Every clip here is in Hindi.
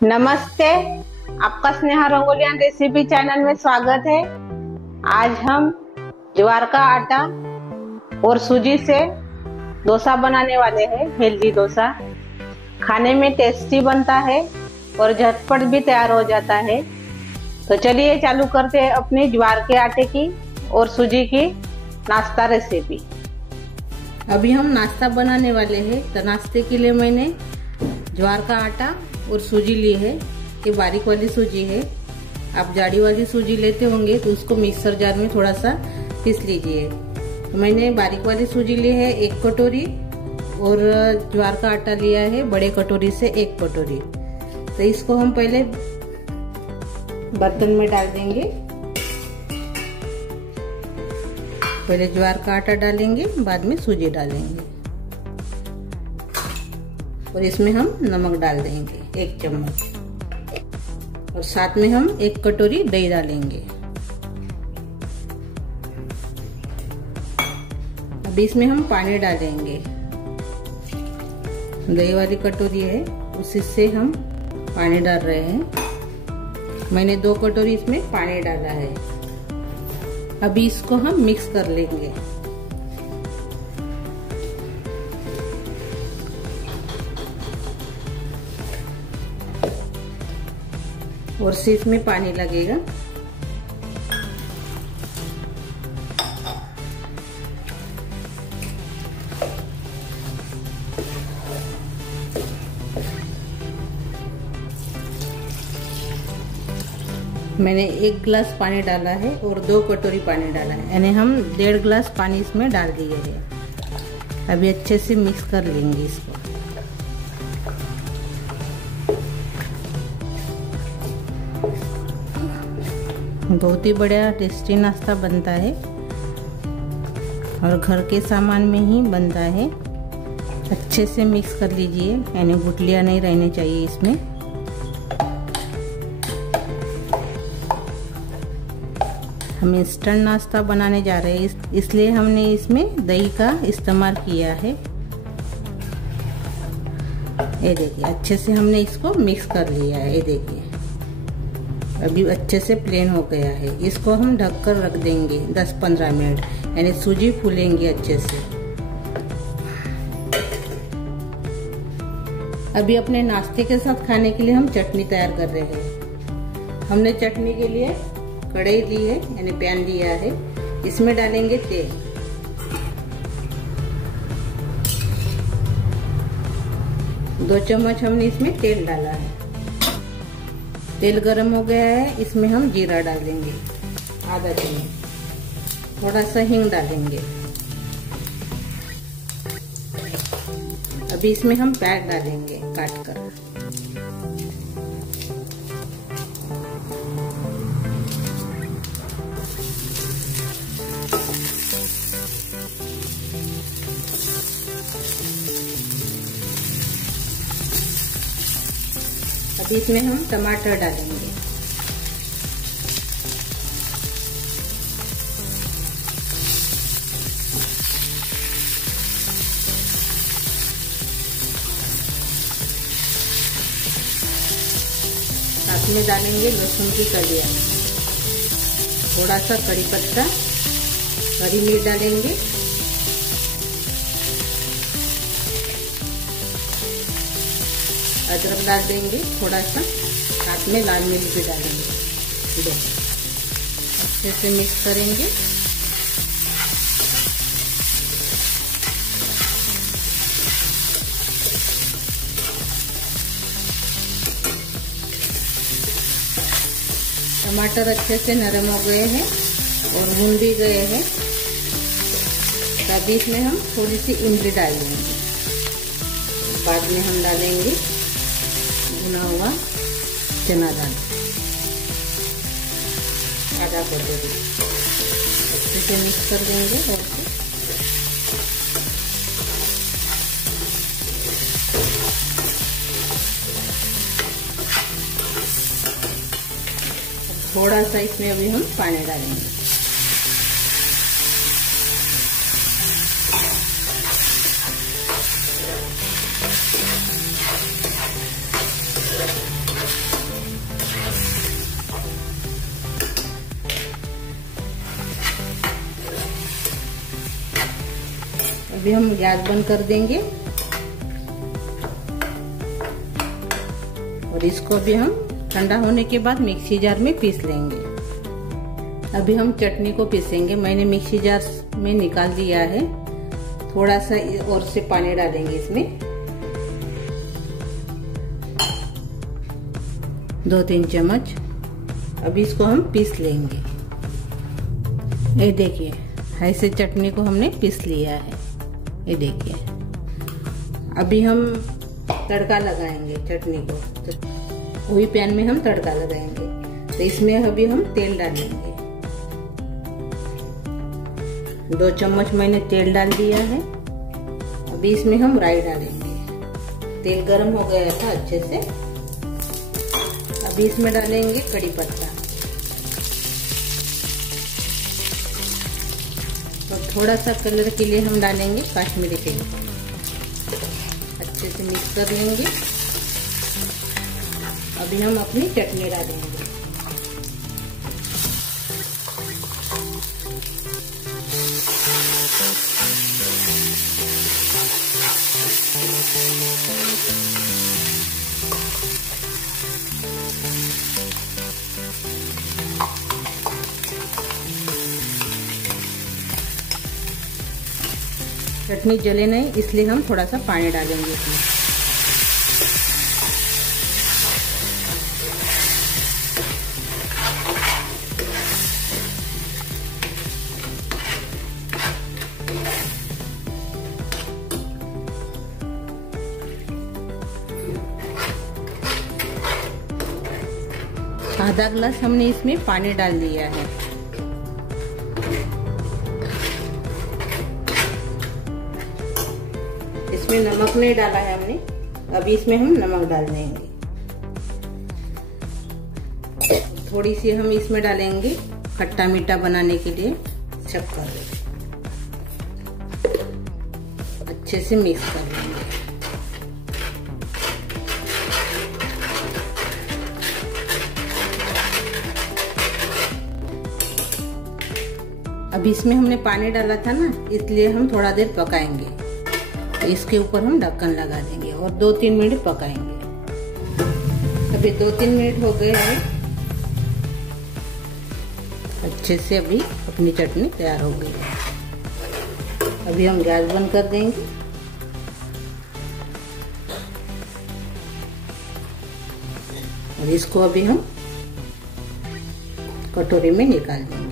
नमस्ते, आपका Sneha rangoli and recipe channel में स्वागत है। आज हम ज्वार का आटा और सूजी से डोसा बनाने वाले हैं। हेल्दी डोसा खाने में टेस्टी बनता है और झटपट भी तैयार हो जाता है। तो चलिए चालू करते हैं अपनी ज्वार के आटे की और सूजी की नाश्ता रेसिपी। अभी हम नाश्ता बनाने वाले हैं। तो नाश्ते के लिए मैंने ज्वार का आटा और सूजी ली है। ये बारीक वाली सूजी है। आप जाड़ी वाली सूजी लेते होंगे तो उसको मिक्सर जार में थोड़ा सा पीस लीजिए। तो मैंने बारीक वाली सूजी ली है 1 कटोरी और ज्वार का आटा लिया है बड़े कटोरी से 1 कटोरी। तो इसको हम पहले बर्तन में डाल देंगे। पहले ज्वार का आटा डालेंगे, बाद में सूजी डालेंगे और इसमें हम नमक डाल देंगे 1 चम्मच और साथ में हम 1 कटोरी दही डालेंगे। अब इसमें हम पानी डालेंगे। दही वाली कटोरी है उसी से हम पानी डाल रहे हैं। मैंने 2 कटोरी इसमें पानी डाला है। अभी इसको हम मिक्स कर लेंगे। और से इसमें पानी लगेगा। मैंने 1 गिलास पानी डाला है और 2 कटोरी पानी डाला है, यानी हम 1.5 गिलास पानी इसमें डाल दिए हैं। अभी अच्छे से मिक्स कर लेंगे इसको। बहुत ही बढ़िया टेस्टी नाश्ता बनता है और घर के सामान में ही बनता है। अच्छे से मिक्स कर लीजिए, यानी गुठलियाँ नहीं रहनी चाहिए इसमें। हम इंस्टेंट नाश्ता बनाने जा रहे हैं, इसलिए हमने इसमें दही का इस्तेमाल किया है। ये देखिए अच्छे से हमने इसको मिक्स कर लिया है। ये देखिए अभी अच्छे से प्लेन हो गया है। इसको हम ढककर रख देंगे 10-15 मिनट, यानी सूजी फूलेंगी अच्छे से। अभी अपने नाश्ते के साथ खाने के लिए हम चटनी तैयार कर रहे हैं। हमने चटनी के लिए कढ़ाई ली है, यानी पैन लिया है। इसमें डालेंगे तेल। दो चम्मच हमने इसमें तेल डाला है। तेल गरम हो गया है, इसमें हम जीरा डालेंगे आधा चम्मच। थोड़ा सा हींग डालेंगे। अभी इसमें हम प्याज डालेंगे काट कर। अभी इसमें हम टमाटर डालेंगे। साथ में डालेंगे लहसुन की कलियां, थोड़ा सा कड़ी पत्ता, हरी मिर्च डालेंगे। अदरक डाल देंगे थोड़ा सा, साथ में लाल मिर्च भी डालेंगे। अच्छे से मिक्स करेंगे। टमाटर अच्छे से नरम हो गए हैं और भून भी गए हैं। तभी इसमें हम थोड़ी सी इमली डाल देंगे। बाद में हम डालेंगे भुना हुआ चना दाल आधा कटोरी। अच्छे से मिक्स कर देंगे। और थोड़ा सा इसमें अभी हम पानी डालेंगे। अभी हम गैस बंद कर देंगे और इसको भी हम ठंडा होने के बाद मिक्सी जार में पीस लेंगे। अभी हम चटनी को पीसेंगे। मैंने मिक्सी जार में निकाल दिया है। थोड़ा सा और से पानी डालेंगे इसमें, 2-3 चम्मच। अभी इसको हम पीस लेंगे। ये देखिए, ऐसे चटनी को हमने पीस लिया है। ये देखिए, अभी हम तड़का लगाएंगे चटनी को। तो वही पैन में हम तड़का लगाएंगे। तो इसमें अभी हम तेल डालेंगे। 2 चम्मच मैंने तेल डाल दिया है। अभी इसमें हम राई डालेंगे। तेल गरम हो गया था अच्छे से। अभी इसमें डालेंगे कड़ी पत्ता और थोड़ा सा कलर के लिए हम डालेंगे कश्मीरी तेल। अच्छे से मिक्स कर लेंगे। अभी हम अपनी चटनी डालेंगे। चटनी जले नहीं, इसलिए हम थोड़ा सा पानी डालेंगे इसमें। आधा ग्लास हमने इसमें पानी डाल दिया है। इसमें नमक नहीं डाला है हमने। अभी इसमें हम नमक डाल देंगे। थोड़ी सी हम इसमें डालेंगे खट्टा मीठा बनाने के लिए शक्कर। अच्छे से मिक्स कर लेंगे। अभी इसमें हमने पानी डाला था ना, इसलिए हम थोड़ा देर पकाएंगे। इसके ऊपर हम ढक्कन लगा देंगे और 2-3 मिनट पकाएंगे। अभी 2-3 मिनट हो गए हैं। अच्छे से अभी अपनी चटनी तैयार हो गई है। अभी हम गैस बंद कर देंगे। और इसको अभी हम कटोरी में निकाल देंगे।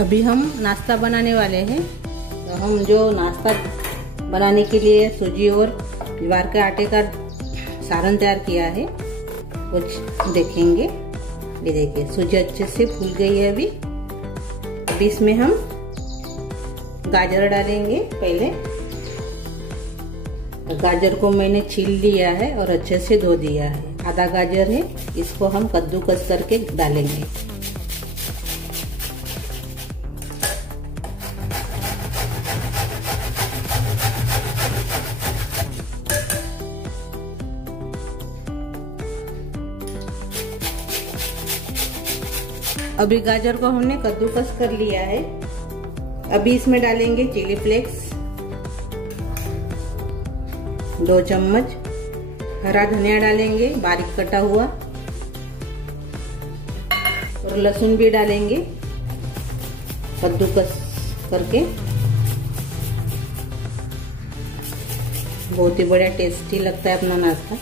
अभी हम नाश्ता बनाने वाले हैं। तो हम जो नाश्ता बनाने के लिए सूजी और ज्वार के आटे का सारण तैयार किया है कुछ देखेंगे। ये देखिए, सूजी अच्छे से फूल गई है। अभी इसमें हम गाजर डालेंगे। पहले गाजर को मैंने छील लिया है और अच्छे से धो दिया है। आधा गाजर है, इसको हम कद्दूकस करके डालेंगे। अभी गाजर को हमने कद्दूकस कर लिया है। अभी इसमें डालेंगे चिली फ्लेक्स 2 चम्मच, हरा धनिया डालेंगे बारीक कटा हुआ, और लहसुन भी डालेंगे कद्दूकस करके। बहुत ही बढ़िया टेस्टी लगता है अपना नाश्ता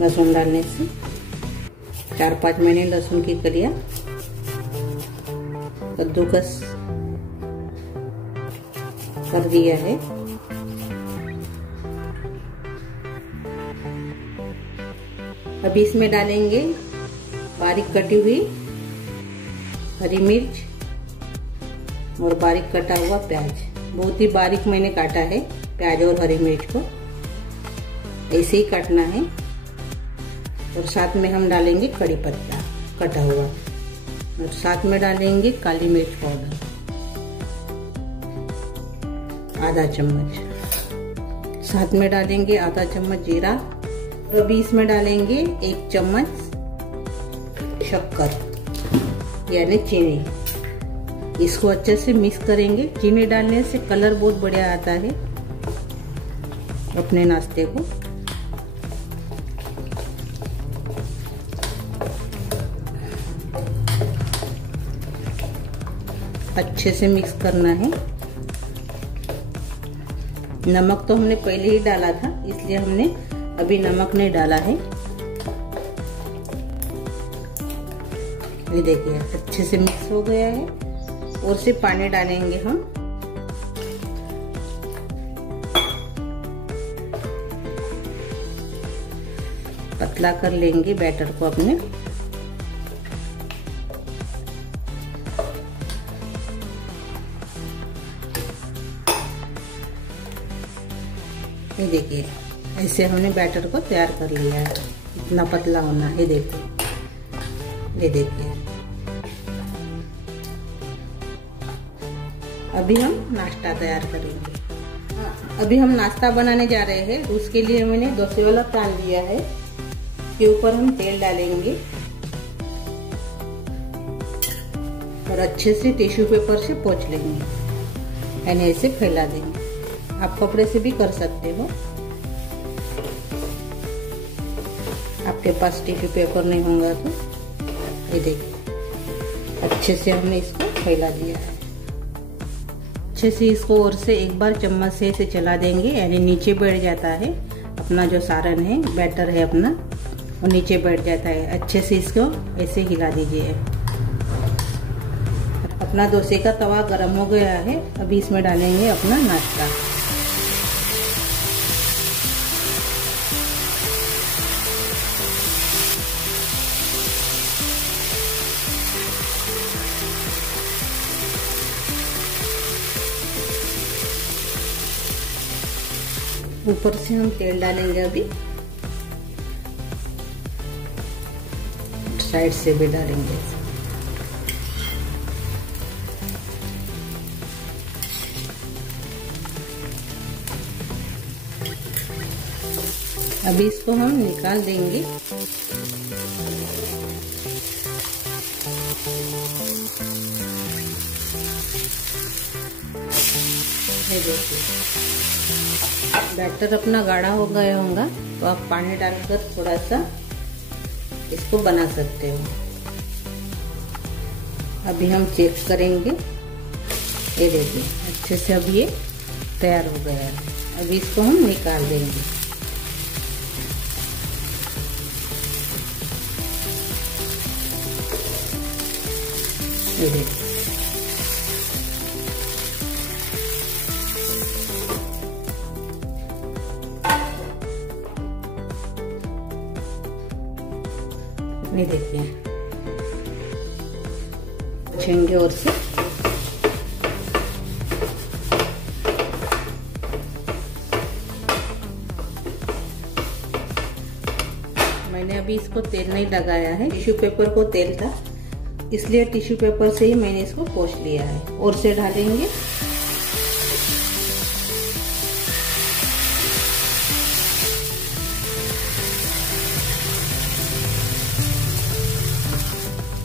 लहसुन डालने से। 4-5 मैंने लहसुन की कलियां कद्दूकस कर दिया है। अभी इसमें डालेंगे बारीक कटी हुई हरी मिर्च और बारीक कटा हुआ प्याज। बहुत ही बारीक मैंने काटा है प्याज और हरी मिर्च को, ऐसे ही काटना है। और साथ में हम डालेंगे कड़ी पत्ता कटा हुआ, और साथ में डालेंगे काली मिर्च पाउडर आधा चम्मच। साथ में डालेंगे आधा चम्मच जीरा और अभी इसमें डालेंगे 1 चम्मच शक्कर यानी चीनी। इसको अच्छे से मिक्स करेंगे। चीनी डालने से कलर बहुत बढ़िया आता है अपने नाश्ते को। अच्छे से मिक्स करना है। नमक तो हमने पहले ही डाला था, इसलिए हमने अभी नमक नहीं डाला है। ये देखिए अच्छे से मिक्स हो गया है। और से पानी डालेंगे हम। पतला कर लेंगे बैटर को अपने। ये देखिए ऐसे हमने बैटर को तैयार कर लिया है। इतना पतला होना है। देखिए ये देखिए। अभी हम नाश्ता तैयार करेंगे। अभी हम नाश्ता बनाने जा रहे हैं। उसके लिए मैंने डोसे वाला पैन लिया है। इसके ऊपर हम तेल डालेंगे और अच्छे से टिश्यू पेपर से पोंछ लेंगे यानी ऐसे फैला देंगे। आप कपड़े से भी कर सकते हो। आपके पास टिश्यू पेपर नहीं होगा तो ये देखिए अच्छे से हमने इसको फैला दिया है। अच्छे से इसको और से एक बार चम्मच से इसे चला देंगे यानी नीचे बैठ जाता है। अपना जो सारण है बैटर है अपना वो नीचे बैठ जाता है। अच्छे से इसको ऐसे हिला दीजिए। अपना डोसे का तवा गरम हो गया है। अभी इसमें डालेंगे अपना नाश्ता। ऊपर से हम तेल डालेंगे। अभी साइड से भी डालेंगे। अभी इसको हम निकाल देंगे। ये देखिए बैटर अपना गाढ़ा हो गया होगा तो आप पानी डालकर थोड़ा सा इसको बना सकते हो। अभी हम चेक करेंगे। ये देखिए अच्छे से अब ये तैयार हो गया है। अभी इसको हम निकाल देंगे। ये देखिए ये देखिए छेंगे और से मैंने अभी इसको तेल नहीं लगाया है। टिश्यू पेपर को तेल था इसलिए टिश्यू पेपर से ही मैंने इसको पोंछ लिया है। और से ढालेंगे।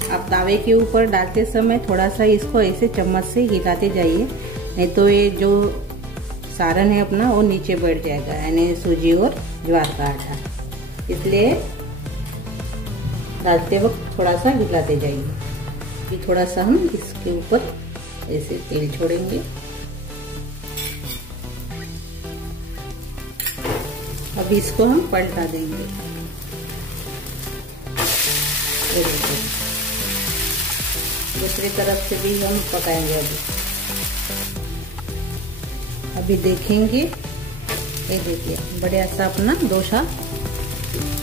आप तावे के ऊपर डालते समय थोड़ा सा इसको ऐसे चम्मच से हिलाते जाइए, नहीं तो ये जो सारण है अपना वो नीचे बैठ जाएगा यानी सूजी और ज्वार का आटा। इसलिए डालते वक्त थोड़ा सा हिलाते जाइए। फिर थोड़ा सा हम इसके ऊपर ऐसे तेल छोड़ेंगे। अब इसको हम पलटा देंगे। दूसरी तरफ से भी हम पकाएंगे। अभी देखेंगे। ये देखिए बढ़िया सा अपना डोसा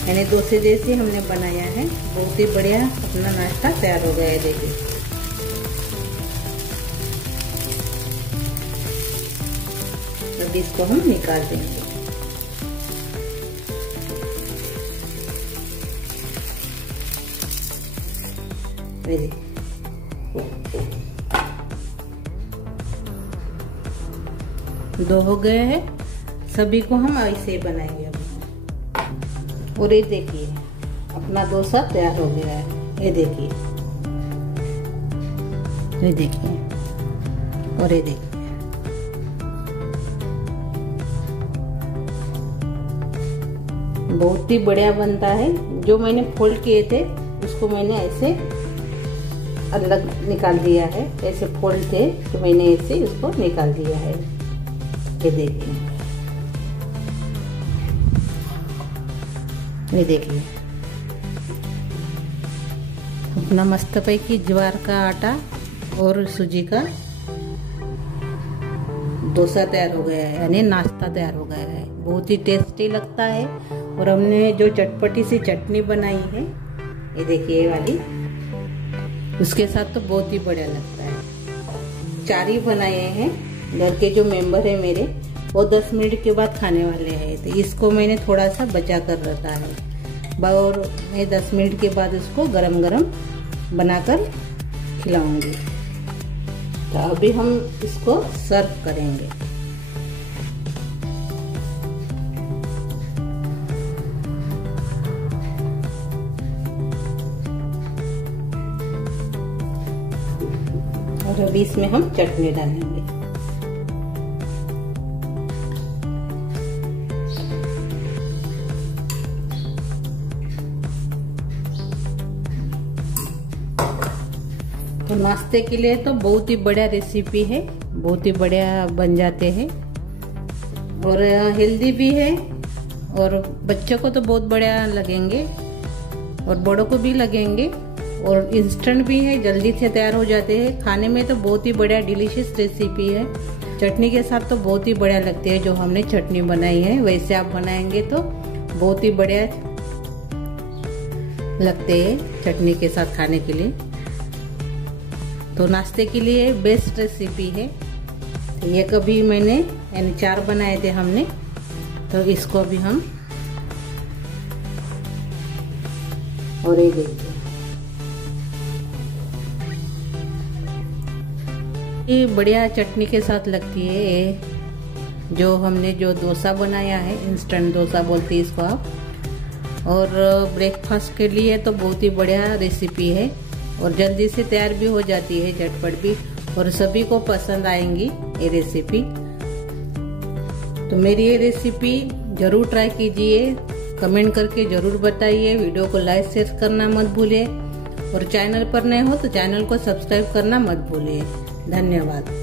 यानी डोसे जैसे हमने बनाया है। बहुत ही बढ़िया अपना नाश्ता तैयार हो गया है। देखिए अभी इसको हम निकाल देंगे। दो हो गए हैं। सभी को हम ऐसे ही बनाएंगे अभी। और ये देखिए अपना डोसा तैयार हो गया है। ये देखिए, ये देखिए और ये देखिए। बहुत ही बढ़िया बनता है। जो मैंने फोल्ड किए थे उसको मैंने ऐसे अलग निकाल दिया है। ऐसे फोल्ड थे तो मैंने ऐसे इसको निकाल दिया है। ये देखिए, ये देखिए अपना मस्त पैकी ज्वार का आटा और सूजी का डोसा तैयार हो गया है, यानी नाश्ता तैयार हो गया है। बहुत ही टेस्टी लगता है। और हमने जो चटपटी सी चटनी बनाई है, ये देखिए ये वाली, उसके साथ तो बहुत ही बढ़िया लगता है। 4 ही बनाए हैं। घर के जो मेंबर है मेरे, वो 10 मिनट के बाद खाने वाले हैं, तो इसको मैंने थोड़ा सा बचा कर रखा है और मैं 10 मिनट के बाद इसको गरम गरम बनाकर खिलाऊंगी। तो अभी हम इसको सर्व करेंगे। और अभी इसमें हम चटनी डालेंगे। तो नाश्ते के लिए तो बहुत ही बढ़िया रेसिपी है, बहुत ही बढ़िया बन जाते हैं और हेल्दी भी है। और बच्चों को तो बहुत बढ़िया लगेंगे और बड़ों को भी लगेंगे। और इंस्टेंट भी है, जल्दी से तैयार हो जाते हैं। खाने में तो बहुत ही बढ़िया डिलीशियस रेसिपी है। चटनी के साथ तो बहुत ही बढ़िया लगती है। जो हमने चटनी बनाई है वैसे आप बनाएंगे तो बहुत ही बढ़िया लगते हैं चटनी के साथ खाने के लिए। तो नाश्ते के लिए बेस्ट रेसिपी है। तो ये कभी मैंने यानी 4 बनाए थे हमने, तो इसको अभी हम और ये देखिए, ये बढ़िया चटनी के साथ लगती है। ये जो हमने जो डोसा बनाया है, इंस्टेंट डोसा बोलते हैं इसको आप। और ब्रेकफास्ट के लिए तो बहुत ही बढ़िया रेसिपी है और जल्दी से तैयार भी हो जाती है, झटपट भी, और सभी को पसंद आएंगी ये रेसिपी। तो मेरी ये रेसिपी जरूर ट्राई कीजिए, कमेंट करके जरूर बताइए। वीडियो को लाइक शेयर करना मत भूलिए और चैनल पर नए हो तो चैनल को सब्सक्राइब करना मत भूलिए। धन्यवाद।